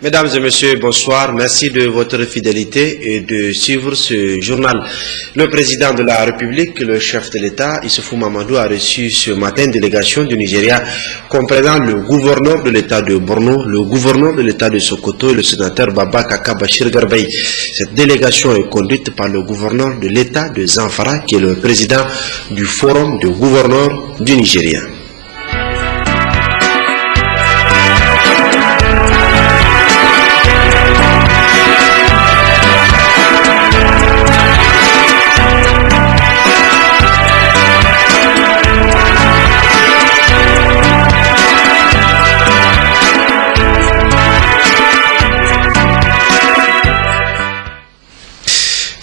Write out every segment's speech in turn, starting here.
Mesdames et messieurs, bonsoir. Merci de votre fidélité et de suivre ce journal. Le président de la République, le chef de l'État, Issoufou Mamadou, a reçu ce matin une délégation du Nigeria comprenant le gouverneur de l'État de Borno, le gouverneur de l'État de Sokoto et le sénateur Baba Kaka Bachir Garbaï. Cette délégation est conduite par le gouverneur de l'État de Zamfara, qui est le président du Forum de gouverneurs du Nigeria.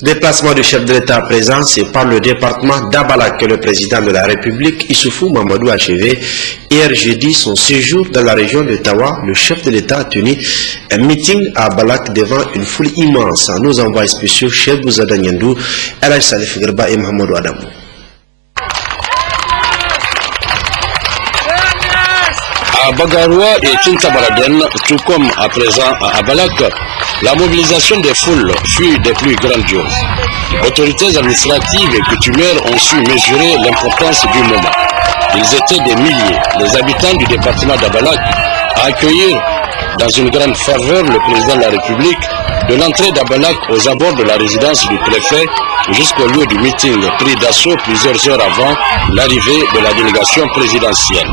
Déplacement du chef de l'État présent, c'est par le département d'Abalak que le président de la République, Issoufou Mamadou, a achevé hier jeudi son séjour dans la région de Tawa. Le chef de l'État a tenu un meeting à Abalak devant une foule immense. Nos envois spéciaux, Cheikh Bouzada Nyandou, El Salif Gerba et Mohamedou Adamou. À Bagaroua et Tintabaraden, tout comme à présent à Abalak, la mobilisation des foules fut des plus grandioses. Autorités administratives et coutumières ont su mesurer l'importance du moment. Ils étaient des milliers, les habitants du département d'Abalak, à accueillir dans une grande ferveur le président de la République, de l'entrée d'Abalak aux abords de la résidence du préfet jusqu'au lieu du meeting pris d'assaut plusieurs heures avant l'arrivée de la délégation présidentielle.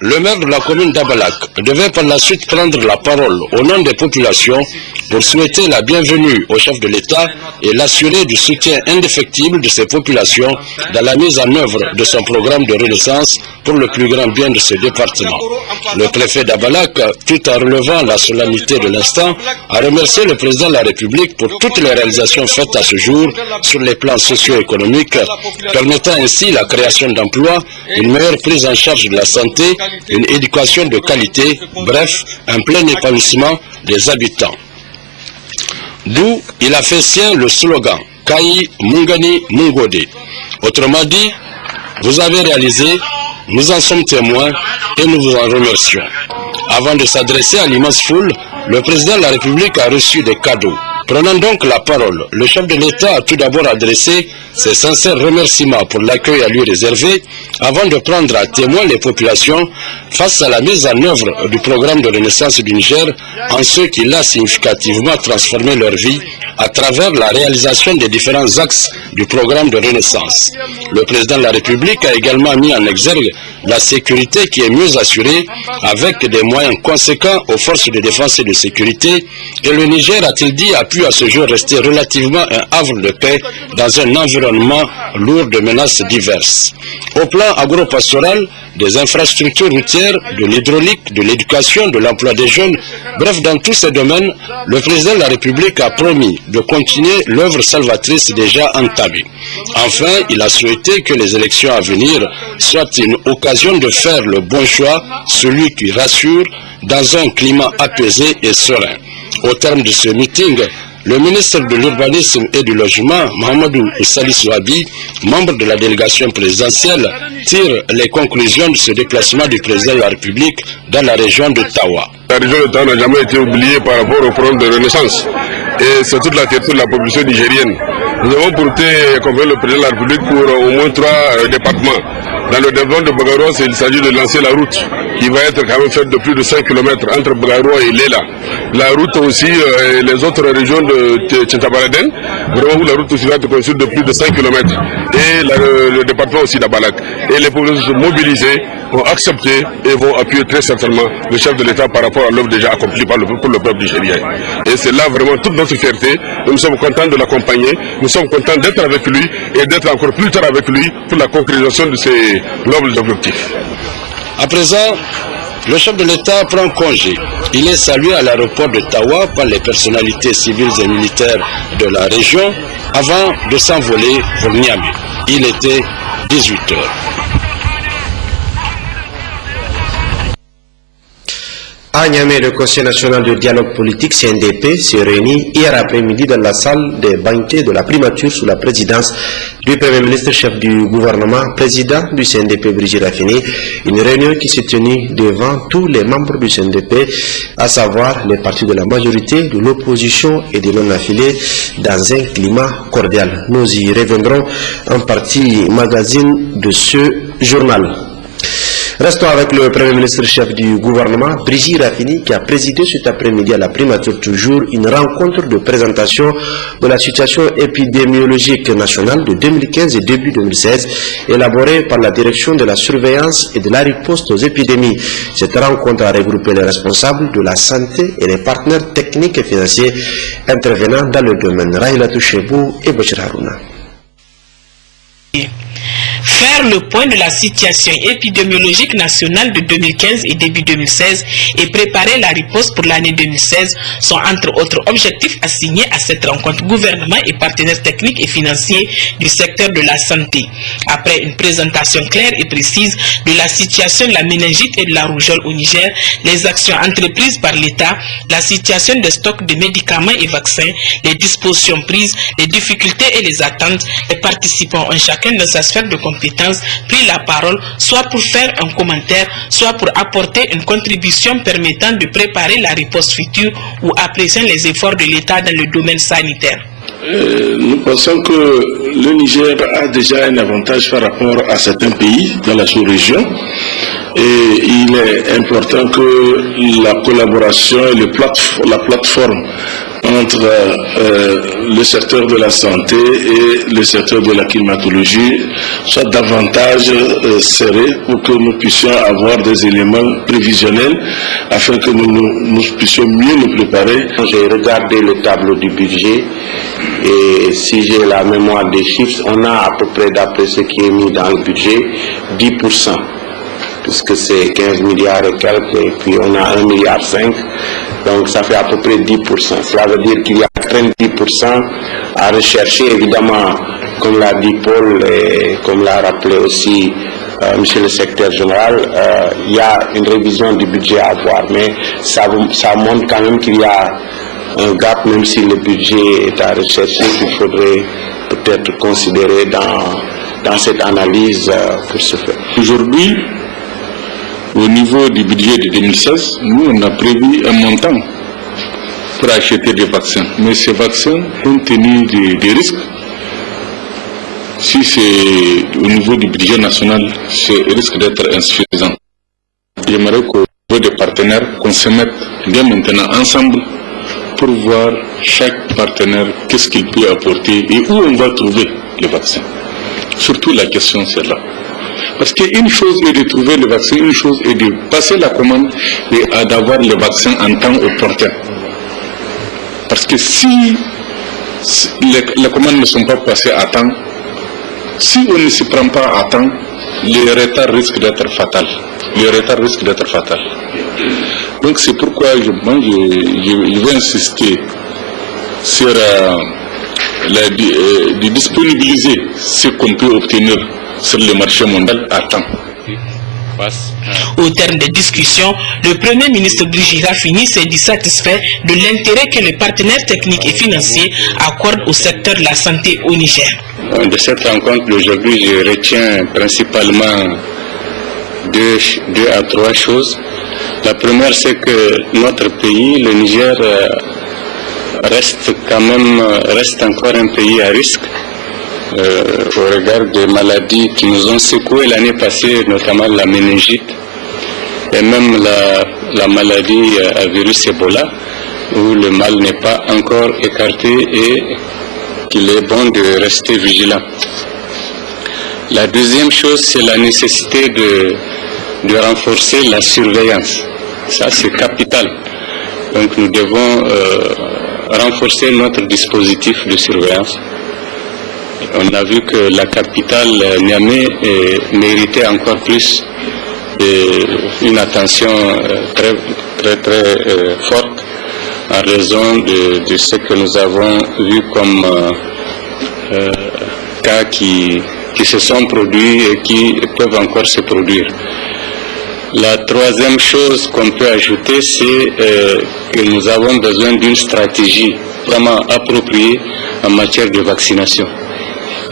Le maire de la commune d'Abalak devait par la suite prendre la parole au nom des populations pour souhaiter la bienvenue au chef de l'État et l'assurer du soutien indéfectible de ces populations dans la mise en œuvre de son programme de renaissance pour le plus grand bien de ce département. Le préfet d'Abalak, tout en relevant la solennité de l'instant, a remercié le président de la République pour toutes les réalisations faites à ce jour sur les plans socio-économiques, permettant ainsi la création d'emplois, une meilleure prise en charge de la santé, une éducation de qualité, bref, un plein épanouissement des habitants. d'où il a fait sien le slogan « Kai Mungani Mungode ». Autrement dit, vous avez réalisé, nous en sommes témoins et nous vous en remercions. Avant de s'adresser à l'immense foule, le président de la République a reçu des cadeaux. Prenant donc la parole, le chef de l'État a tout d'abord adressé ses sincères remerciements pour l'accueil à lui réservé avant de prendre à témoin les populations face à la mise en œuvre du programme de renaissance du Niger en ce qu'il a significativement transformé leur vie à travers la réalisation des différents axes du programme de renaissance. Le président de la République a également mis en exergue la sécurité qui est mieux assurée avec des moyens conséquents aux forces de défense et de sécurité et le Niger, a-t-il dit, a pu à ce jour rester relativement un havre de paix dans un environnement lourd de menaces diverses. Au plan agro-pastoral, des infrastructures routières, de l'hydraulique, de l'éducation, de l'emploi des jeunes, bref, dans tous ces domaines, le président de la République a promis de continuer l'œuvre salvatrice déjà entamée. Enfin, il a souhaité que les élections à venir soient une occasion de faire le bon choix, celui qui rassure, dans un climat apaisé et serein. Au terme de ce meeting, le ministre de l'Urbanisme et du Logement, Mahamadou Salissou Abi, membre de la délégation présidentielle, tire les conclusions de ce déplacement du président de la République dans la région de Tawa. La région de Tawa n'a jamais été oubliée par rapport au programme de renaissance. Et c'est toute la question de la population nigérienne. Nous avons porté, comme le président de la République, pour au moins 3 départements. Dans le département de Bagaroua, il s'agit de lancer la route qui va être quand même faite de plus de 5 km entre Bagaroua et Lela. La route aussi, les autres régions de Tchintabaraden, vraiment où la route aussi va être construite de plus de 5 km. Et le département aussi d'Abalak. Et les populations sont mobilisées, vont accepter et vont appuyer très certainement le chef de l'État par rapport à l'œuvre déjà accomplie pour le peuple nigérien. Et c'est là vraiment toute notre fierté. Nous sommes contents de l'accompagner, nous sommes contents d'être avec lui et d'être encore plus tard avec lui pour la concrétisation de ces nobles objectifs. À présent, le chef de l'État prend congé. Il est salué à l'aéroport de Tawa par les personnalités civiles et militaires de la région avant de s'envoler pour Niamey. Il était 18h. À Niamey, le Conseil national de dialogue politique CNDP s'est réuni hier après-midi dans la salle des banquets de la primature sous la présidence du Premier ministre chef du gouvernement, président du CNDP Brigitte Raffini. Une réunion qui s'est tenue devant tous les membres du CNDP, à savoir les partis de la majorité, de l'opposition et des non-affiliés, dans un climat cordial. Nous y reviendrons en partie magazine de ce journal. Restons avec le Premier ministre chef du gouvernement, Brigitte Raffini, qui a présidé cet après-midi à la primature toujours une rencontre de présentation de la situation épidémiologique nationale de 2015 et début 2016, élaborée par la direction de la surveillance et de la riposte aux épidémies. Cette rencontre a regroupé les responsables de la santé et les partenaires techniques et financiers intervenant dans le domaine. Rahila Touchebou et Bachir Harouna. Faire le point de la situation épidémiologique nationale de 2015 et début 2016 et préparer la riposte pour l'année 2016 sont entre autres objectifs assignés à cette rencontre gouvernement et partenaires techniques et financiers du secteur de la santé. Après une présentation claire et précise de la situation de la méningite et de la rougeole au Niger, les actions entreprises par l'État, la situation de stock de médicaments et vaccins, les dispositions prises, les difficultés et les attentes, les participants ont chacun dans sa sphère de compétences pris la parole, soit pour faire un commentaire, soit pour apporter une contribution permettant de préparer la riposte future ou appréciant les efforts de l'État dans le domaine sanitaire. Nous pensons que le Niger a déjà un avantage par rapport à certains pays dans la sous-région. Et il est important que la collaboration et la plateforme entre le secteur de la santé et le secteur de la climatologie soit davantage serrée pour que nous puissions avoir des éléments prévisionnels afin que nous puissions mieux nous préparer. J'ai regardé le tableau du budget et si j'ai la mémoire des chiffres, on a à peu près, d'après ce qui est mis dans le budget, 10%. Puisque c'est 15 milliards et quelques, et puis on a 1,5 milliard, donc ça fait à peu près 10%. Cela veut dire qu'il y a 30% à rechercher, évidemment, comme l'a dit Paul et comme l'a rappelé aussi monsieur le secrétaire général, il y a une révision du budget à avoir, mais ça montre quand même qu'il y a un gap, même si le budget est à rechercher, qu'il faudrait peut-être considérer dans cette analyse pour ce faire. Aujourd'hui, au niveau du budget de 2016, nous on a prévu un montant pour acheter des vaccins. Mais ces vaccins, compte tenu des risques, si c'est au niveau du budget national, ça risque d'être insuffisant. J'aimerais qu'au niveau des partenaires, qu'on se mette bien maintenant ensemble pour voir chaque partenaire qu'est-ce qu'il peut apporter et où on va trouver les vaccins. Surtout la question c'est là. Parce qu'une chose est de trouver le vaccin, une chose est de passer la commande et d'avoir le vaccin en temps opportun. Parce que si les commandes ne sont pas passées à temps, si on ne s'y prend pas à temps, le retard risque d'être fatal. Donc c'est pourquoi je veux insister sur de disponibiliser ce qu'on peut obtenir sur le marché mondial à temps. Au terme des discussions, le Premier ministre Brigitte Raffini s'est dit satisfait de l'intérêt que les partenaires techniques et financiers accordent au secteur de la santé au Niger. De cette rencontre d'aujourd'hui, je retiens principalement deux à trois choses. La première, c'est que notre pays, le Niger, reste encore un pays à risque au regard des maladies qui nous ont secoué l'année passée, notamment la méningite et même la maladie à virus Ebola, où le mal n'est pas encore écarté et qu'il est bon de rester vigilant. La deuxième chose, c'est la nécessité de renforcer la surveillance. Ça, c'est capital. Donc nous devons renforcer notre dispositif de surveillance. On a vu que la capitale Niamey méritait encore plus une attention très forte en raison de ce que nous avons vu comme cas qui se sont produits et qui peuvent encore se produire. La troisième chose qu'on peut ajouter, c'est que nous avons besoin d'une stratégie vraiment appropriée en matière de vaccination.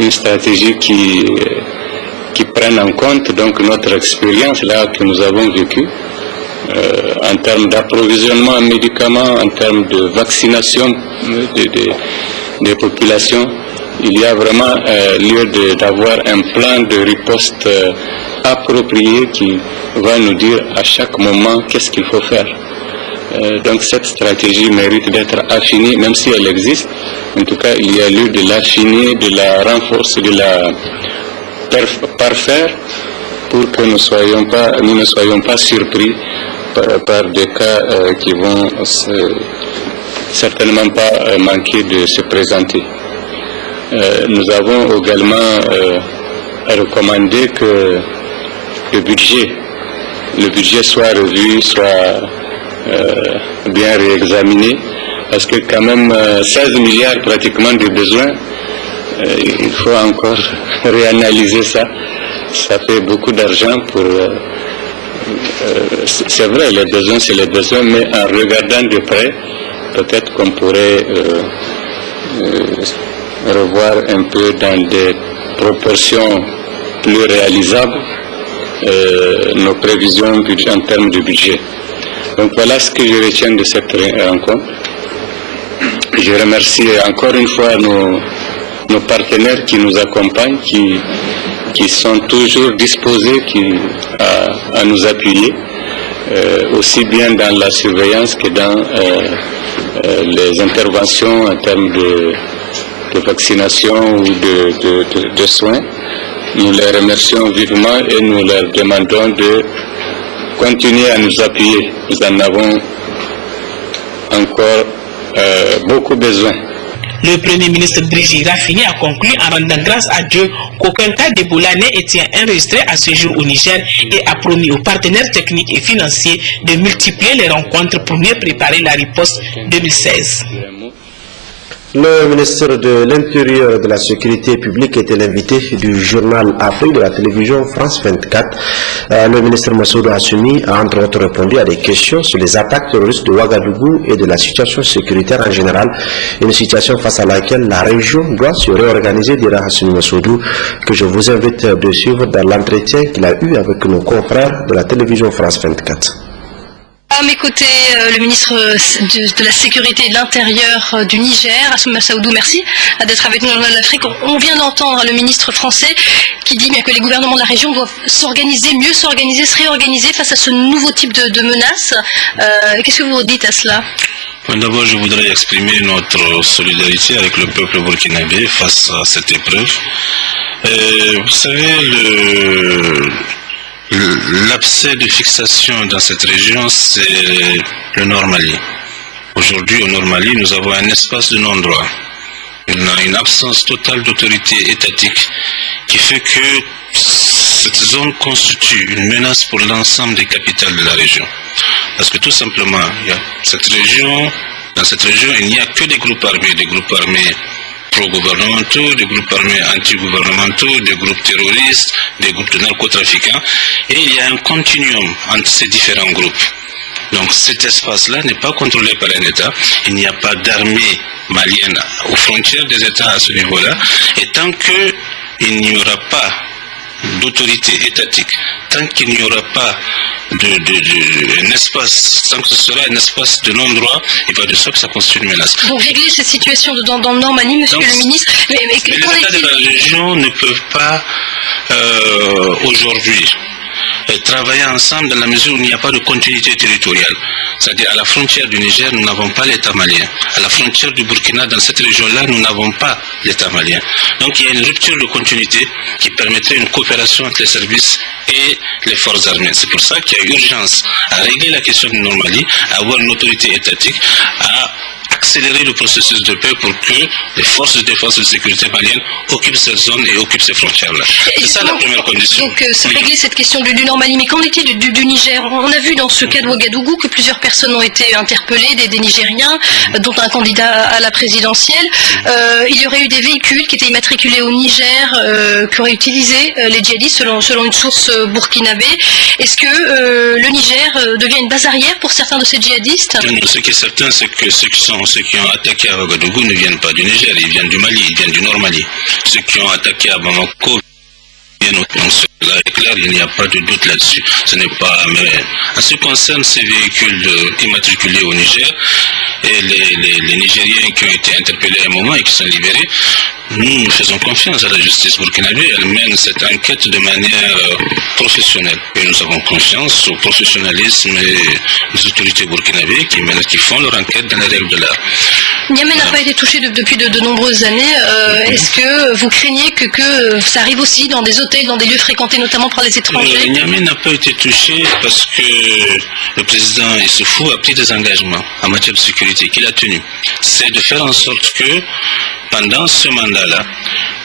Une stratégie qui prenne en compte donc notre expérience là que nous avons vécue en termes d'approvisionnement en médicaments, en termes de vaccination des populations. Il y a vraiment lieu d'avoir un plan de riposte approprié qui va nous dire à chaque moment qu'est-ce qu'il faut faire. Donc cette stratégie mérite d'être affinée, même si elle existe. En tout cas, il y a lieu de l'affiner, de la renforcer, de la parfaire pour que nous ne soyons pas surpris par des cas qui vont certainement pas manquer de se présenter. Nous avons également recommandé que le budget soit revu, soit bien réexaminé, parce que quand même 16 milliards pratiquement de besoins, il faut encore réanalyser ça. Ça fait beaucoup d'argent pour... c'est vrai, les besoins c'est les besoins, mais en regardant de près, peut-être qu'on pourrait revoir un peu dans des proportions plus réalisables nos prévisions en termes de budget. Donc voilà ce que je retiens de cette rencontre. Je remercie encore une fois nos partenaires qui nous accompagnent, qui sont toujours disposés à nous appuyer, aussi bien dans la surveillance que dans les interventions en termes de vaccination ou de soins. Nous les remercions vivement et nous leur demandons de continuer à nous appuyer. Nous en avons encore beaucoup besoin. Le Premier ministre Brigitte Raffini a conclu en rendant grâce à Dieu qu'aucun cas d'Ebola n'ait été enregistré à ce jour au Niger et a promis aux partenaires techniques et financiers de multiplier les rencontres pour mieux préparer la riposte 2016. Le ministre de l'Intérieur et de la Sécurité publique était l'invité du journal Afrique de la télévision France 24. Le ministre Massoudou Hassoumi a entre autres répondu à des questions sur les attaques terroristes de Ouagadougou et de la situation sécuritaire en général. Une situation face à laquelle la région doit se réorganiser, dira Hassoumi Massoudou, que je vous invite de suivre dans l'entretien qu'il a eu avec nos confrères de la télévision France 24. À mes côtés, le ministre de la Sécurité et de l'Intérieur du Niger, Hassoumi Massaoudou, merci d'être avec nous dans le Journal d'Afrique. On vient d'entendre le ministre français qui dit bien que les gouvernements de la région doivent s'organiser, mieux s'organiser, se réorganiser face à ce nouveau type de menaces. Qu'est-ce que vous dites à cela ? D'abord, je voudrais exprimer notre solidarité avec le peuple burkinabé face à cette épreuve. Vous savez, l'abcès de fixation dans cette région, c'est le Nord Mali. Aujourd'hui, au Nord Mali, nous avons un espace de non-droit. On a une absence totale d'autorité étatique qui fait que cette zone constitue une menace pour l'ensemble des capitales de la région. Parce que tout simplement, dans cette région, il n'y a que des groupes armés pro-gouvernementaux, des groupes armés anti-gouvernementaux, des groupes terroristes, des groupes de narcotrafiquants, et il y a un continuum entre ces différents groupes. Donc cet espace-là n'est pas contrôlé par un État, il n'y a pas d'armée malienne aux frontières des États à ce niveau-là, et tant qu'il n'y aura pas d'autorité étatique, tant qu'il n'y aura pas un espace, tant que ce sera un espace de non-droit, il va de ça que ça constitue une menace. Donc régler cette situation dans le Nord Mali, monsieur le ministre, mais les États de la région ne peuvent pas aujourd'hui travailler ensemble dans la mesure où il n'y a pas de continuité territoriale. C'est-à-dire à la frontière du Niger, nous n'avons pas l'État malien. À la frontière du Burkina, dans cette région-là, nous n'avons pas l'État malien. Donc il y a une rupture de continuité qui permettrait une coopération entre les services et les forces armées. C'est pour ça qu'il y a urgence à régler la question du Nord Mali, à avoir une autorité étatique, à accélérer le processus de paix pour que les forces de défense et de sécurité maliennes occupent cette zone et occupent ces frontières-là. C'est ça la première condition. Donc c'est régler cette question du Nord Mali. Mais qu'en est-il du Niger? On a vu dans ce cas de Ouagadougou que plusieurs personnes ont été interpellées, des Nigériens, dont un candidat à la présidentielle. Il y aurait eu des véhicules qui étaient immatriculés au Niger, qui auraient utilisé les djihadistes selon une source burkinabé. Est-ce que le Niger devient une base arrière pour certains de ces djihadistes? Ce qui est certain, c'est que ceux qui ont attaqué à Ouagadougou ne viennent pas du Niger, ils viennent du Mali, ils viennent du Nord Mali. Ceux qui ont attaqué à Bamako viennent au cela est clair, il n'y a pas de doute là-dessus. Ce n'est pas. Mais en ce qui concerne ces véhicules immatriculés au Niger et les Nigériens qui ont été interpellés à un moment et qui sont libérés, nous faisons confiance à la justice burkinabé. Elle mène cette enquête de manière professionnelle. Et nous avons confiance au professionnalisme des autorités burkinabées qui font leur enquête dans les règles de l'art. Niamey n'a pas été touché depuis de nombreuses années. Est-ce que vous craignez que ça arrive aussi dans des hôtels, dans des lieux fréquentés notamment par les étrangers? Niamey n'a pas été touché parce que le président Issoufou a pris des engagements en matière de sécurité qu'il a tenus. C'est de faire en sorte que pendant ce mandat-là,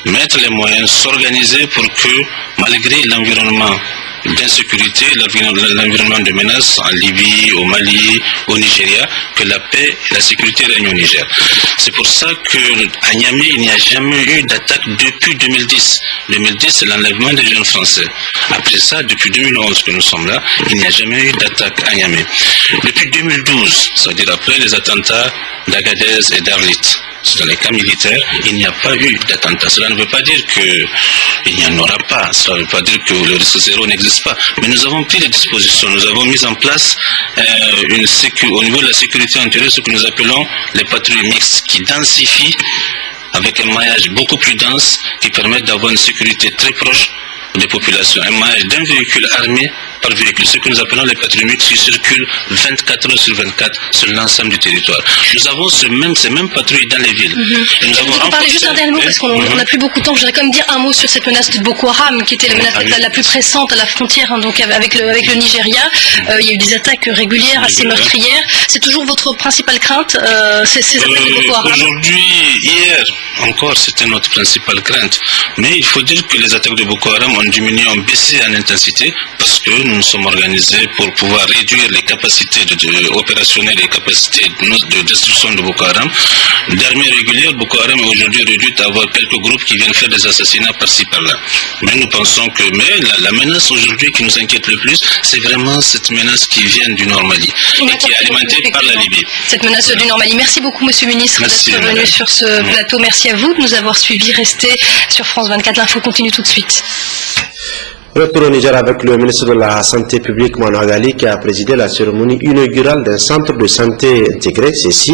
mettre les moyens, s'organiser pour que, malgré l'environnement d'insécurité, l'environnement de menace en Libye, au Mali, au Nigeria, que la paix et la sécurité règnent au Niger. C'est pour ça qu'à Niamey, il n'y a jamais eu d'attaque depuis 2010. 2010, c'est l'enlèvement des jeunes Français. Après ça, depuis 2011 que nous sommes là, il n'y a jamais eu d'attaque à Niamey. Depuis 2012, c'est-à-dire après les attentats d'Agadez et d'Arlit, dans les cas militaires, il n'y a pas eu d'attentat. Cela ne veut pas dire qu'il n'y en aura pas. Cela ne veut pas dire que le risque zéro n'existe pas. Mais nous avons pris des dispositions. Nous avons mis en place au niveau de la sécurité intérieure ce que nous appelons les patrouilles mixtes qui densifient avec un maillage beaucoup plus dense qui permet d'avoir une sécurité très proche des populations. Un maillage d'un véhicule armé par véhicule, ce que nous appelons les patrouilles mixtes qui circulent 24 heures sur 24 sur l'ensemble du territoire. Nous avons ces mêmes patrouilles dans les villes. Et nous avons parlez juste un dernier mot parce qu'on n'a plus beaucoup de temps. Je voudrais quand même dire un mot sur cette menace de Boko Haram qui était la menace la plus pressante à la frontière, hein, donc avec le Nigeria. Il y a eu des attaques régulières, assez meurtrières. C'est toujours votre principale crainte, ces attaques de Boko Haram? Aujourd'hui, hier encore, c'était notre principale crainte. Mais il faut dire que les attaques de Boko Haram ont diminué, ont baissé en intensité parce que nous nous sommes organisés pour pouvoir réduire les capacités opérationnelles et les capacités de destruction de Boko Haram. D'armée régulière, Boko Haram est aujourd'hui réduite à avoir quelques groupes qui viennent faire des assassinats par-ci par-là. Mais nous pensons que la menace aujourd'hui qui nous inquiète le plus, c'est vraiment cette menace qui vient du Nord Mali et qui est alimentée par la Libye. Cette menace du Nord Mali. Merci beaucoup, Monsieur le Ministre, d'être venu sur ce plateau. Merci à vous de nous avoir suivis. Restez sur France 24. L'info continue tout de suite. Retour au Niger avec le ministre de la Santé publique, Manu Agali, qui a présidé la cérémonie inaugurale d'un centre de santé intégré, CSI,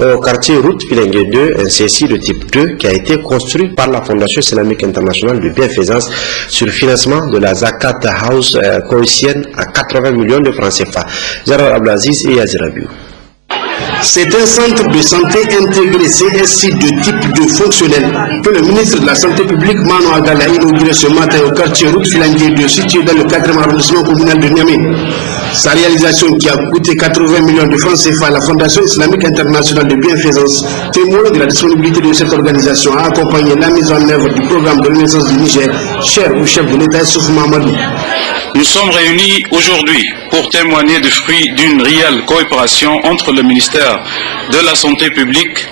au quartier Route Filengue 2, un CSI de type 2 qui a été construit par la Fondation islamique internationale de bienfaisance sur le financement de la Zakat House coïtienne à 80 millions de francs CFA. Gérard Abdelaziz et Yazir Abiou. C'est un centre de santé intégré CSI de type 2 fonctionnel que le ministre de la Santé publique Manu Agali a inauguré ce matin au quartier Route Filangué 2 situé dans le 4e arrondissement communal de Niamey. Sa réalisation qui a coûté 80 millions de francs CFA à la Fondation islamique internationale de bienfaisance témoigne de la disponibilité de cette organisation à accompagner la mise en œuvre du programme de renaissance du Niger, cher au chef de l'État Issoufou Mahamadou. Nous sommes réunis aujourd'hui pour témoigner des fruits d'une réelle coopération entre le ministère de la Santé publique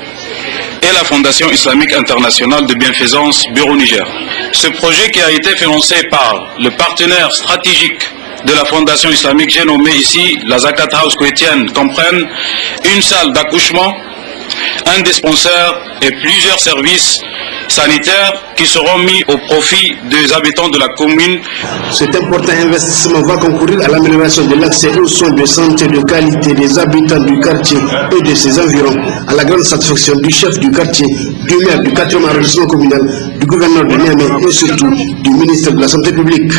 et la Fondation islamique internationale de bienfaisance Bureau Niger. Ce projet qui a été financé par le partenaire stratégique de la Fondation islamique, j'ai nommé ici la Zakat House coïtienne, comprennent une salle d'accouchement, un dispensaire et plusieurs services sanitaires qui seront mis au profit des habitants de la commune. Cet important investissement va concourir à l'amélioration de l'accès aux soins de santé de qualité des habitants du quartier et de ses environs, à la grande satisfaction du chef du quartier, du maire du 4e arrondissement communal, du gouverneur de Niamey et surtout du ministre de la Santé publique.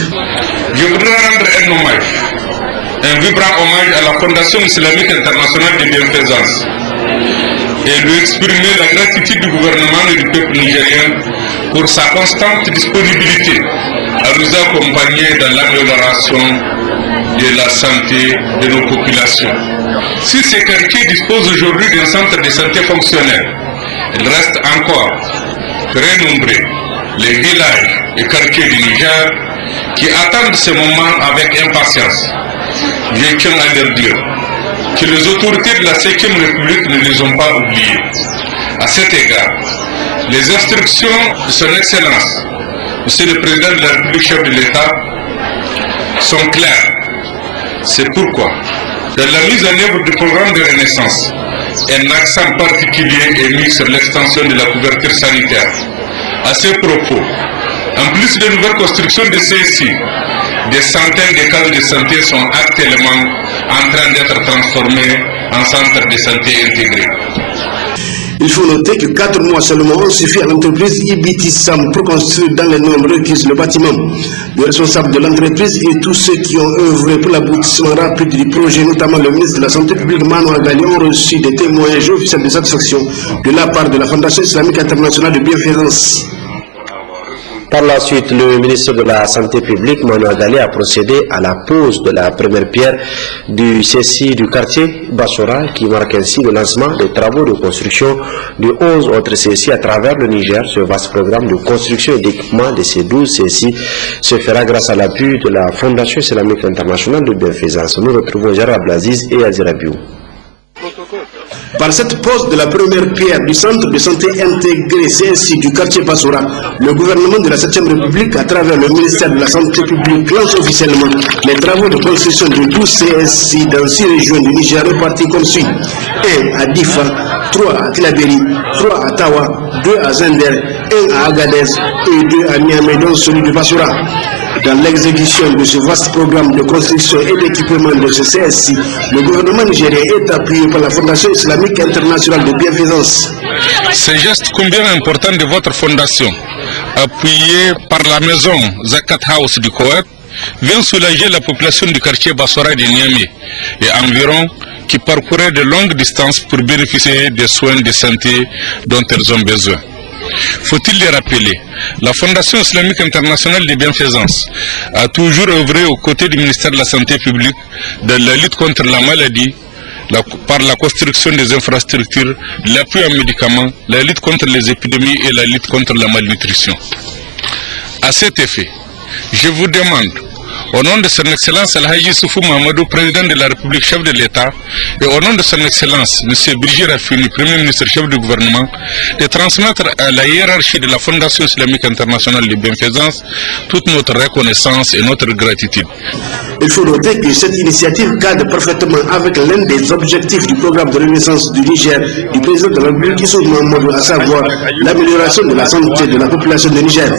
Je voudrais rendre un vibrant hommage à la Fondation islamique internationale de bienfaisance et lui exprimer la gratitude du gouvernement et du peuple nigérien pour sa constante disponibilité à nous accompagner dans l'amélioration de la santé de nos populations. Si ces quartiers disposent aujourd'hui d'un centre de santé fonctionnel, il reste encore très nombreux les villages et quartiers du Niger qui attendent ce moment avec impatience. Je tiens à leur dire que les autorités de la 5e République ne les ont pas oubliés. À cet égard, les instructions de son Excellence, Monsieur le Président de la République, chef de l'État, sont claires. C'est pourquoi, dans la mise en œuvre du programme de renaissance, un accent particulier est mis sur l'extension de la couverture sanitaire. À ce propos, en plus de nouvelles constructions de CSI, des centaines de cases de santé sont actuellement en train d'être transformées en centres de santé intégrés. Il faut noter que 4 mois seulement ont suffi à l'entreprise Ibitissam pour construire dans les normes requises le bâtiment. Le responsable de l'entreprise et tous ceux qui ont œuvré pour l'aboutissement rapide du projet, notamment le ministre de la Santé publique Manu Agali, ont reçu des témoignages officiels de satisfaction de la part de la Fondation islamique internationale de bienfaisance. Par la suite, le ministre de la Santé publique, Manu Agali, a procédé à la pose de la première pierre du CSI du quartier Bassora, qui marque ainsi le lancement des travaux de construction de 11 autres CSI à travers le Niger. Ce vaste programme de construction et d'équipement de ces 12 CSI se fera grâce à l'appui de la Fondation islamique internationale de bienfaisance. Nous retrouvons Gérard Abdelaziz et Yazir Abiou. Par cette pose de la première pierre du centre de santé intégré CSI du quartier Bassora, le gouvernement de la 7e République, à travers le ministère de la Santé publique, lance officiellement les travaux de construction de 12 CSI dans 6 régions du Niger réparties comme suit: 1 à Difa, 3 à Tilaberi, 3 à Tawa, 2 à Zender, 1 à Agadez et 2 à Niamey, dont celui de Bassora. Dans l'exécution de ce vaste programme de construction et d'équipement de ce CSI, le gouvernement nigérien est appuyé par la Fondation islamique internationale de bienfaisance. Ce geste combien important de votre fondation, appuyé par la maison Zakat House du Koweït, vient soulager la population du quartier Bassora de Niamey et environ, qui parcouraient de longues distances pour bénéficier des soins de santé dont elles ont besoin. Faut-il le rappeler, la Fondation islamique internationale de bienfaisance a toujours œuvré aux côtés du ministère de la Santé publique dans la lutte contre la maladie, par la construction des infrastructures, l'appui en médicaments, la lutte contre les épidémies et la lutte contre la malnutrition. À cet effet, je vous demande, Au nom de son Excellence Al-Haji Issoufou Mahamadou, président de la République, chef de l'État, et au nom de son Excellence M. Birji Rafini, premier ministre, chef du gouvernement, de transmettre à la hiérarchie de la Fondation islamique internationale de bienfaisance toute notre reconnaissance et notre gratitude. Il faut noter que cette initiative cadre parfaitement avec l'un des objectifs du programme de renaissance du Niger du président de la République Issoufou Mahamadou, à savoir l'amélioration de la santé de la population du Niger.